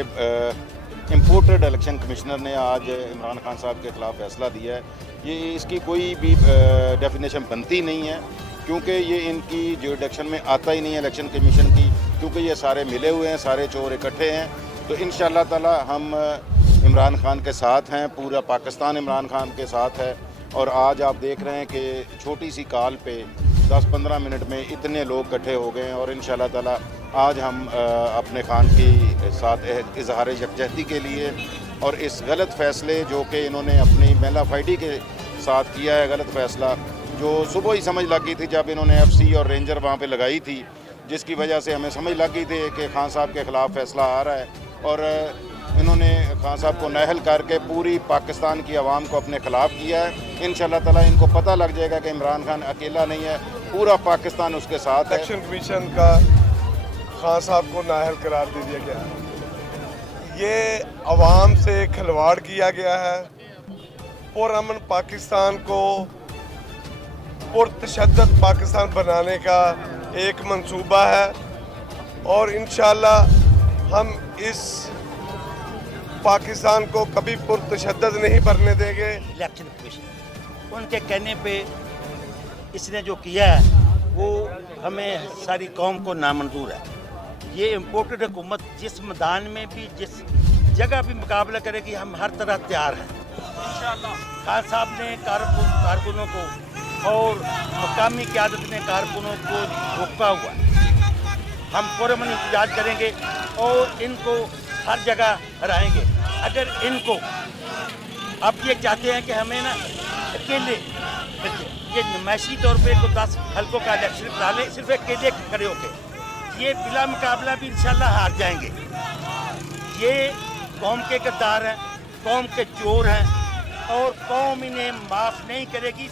Imported election commissioner ने आज इमरान खान साहब के ख़िलाफ़ फैसला दिया है, ये इसकी कोई भी डेफिनेशन बनती नहीं है, क्योंकि ये इनकी जुरिडिक्शन में आता ही नहीं है इलेक्शन कमीशन की, क्योंकि ये सारे मिले हुए हैं, सारे चोर इकट्ठे हैं। तो इंशाअल्लाह ताला हम इमरान खान के साथ हैं, पूरा पाकिस्तान इमरान खान के साथ है। और आज आप देख रहे हैं कि छोटी सी कॉल पे 10-15 मिनट में इतने लोग इकट्ठे हो गए हैं। और इंशाअल्लाह ताला आज हम अपने खान की साथ इजहार यकजहती के लिए और इस गलत फ़ैसले जो कि इन्होंने अपनी मेला फाइडी के साथ किया है, गलत फ़ैसला जो सुबह ही समझ लग गई थी जब इन्होंने FC और रेंजर वहाँ पे लगाई थी, जिसकी वजह से हमें समझ लग गई थी कि खान साहब के ख़िलाफ़ फ़ैसला आ रहा है। और इन्होंने खान साहब को नाअहल करके पूरी पाकिस्तान की आवाम को अपने ख़िलाफ़ किया है। इंशाअल्लाह ताला इनको पता लग जाएगा कि इमरान खान अकेला नहीं है, पूरा पाकिस्तान उसके साथ है। इलेक्शन कमीशन का खान साहब को नाअहल करार दे दिया गया है। ये आवाम से खिलवाड़ किया गया है। पुरअमन पाकिस्तान को पुरतशद्दद पाकिस्तान बनाने का एक मंसूबा है और इंशाअल्लाह हम इस पाकिस्तान को कभी पुरतशद्दद नहीं बनने देंगे। इलेक्शन कमीशन उनके कहने पे इसने जो किया है वो हमें सारी कौम को नामंजूर है। ये इम्पोर्टेड हुकूमत जिस मैदान में भी जिस जगह भी मुकाबला करेगी हम हर तरह तैयार हैं। खान साहब ने कारकुनों को और मकामी क़यादत ने कारकुनों को रोका हुआ है। हम पुरअमन एहतजाज करेंगे और इनको हर जगह हराएंगे। अगर इनको अब ये चाहते हैं कि हमें ना अकेले ये नुमाइशी तौर पे को 10 हल्कों का इलेक्शन करा लें सिर्फ अकेले खड़े होकर, ये बिला मुकाबला भी इंशाल्लाह हार जाएंगे। ये कौम के गद्दार हैं, कौम के चोर हैं और कौम इन्हें माफ़ नहीं करेगी।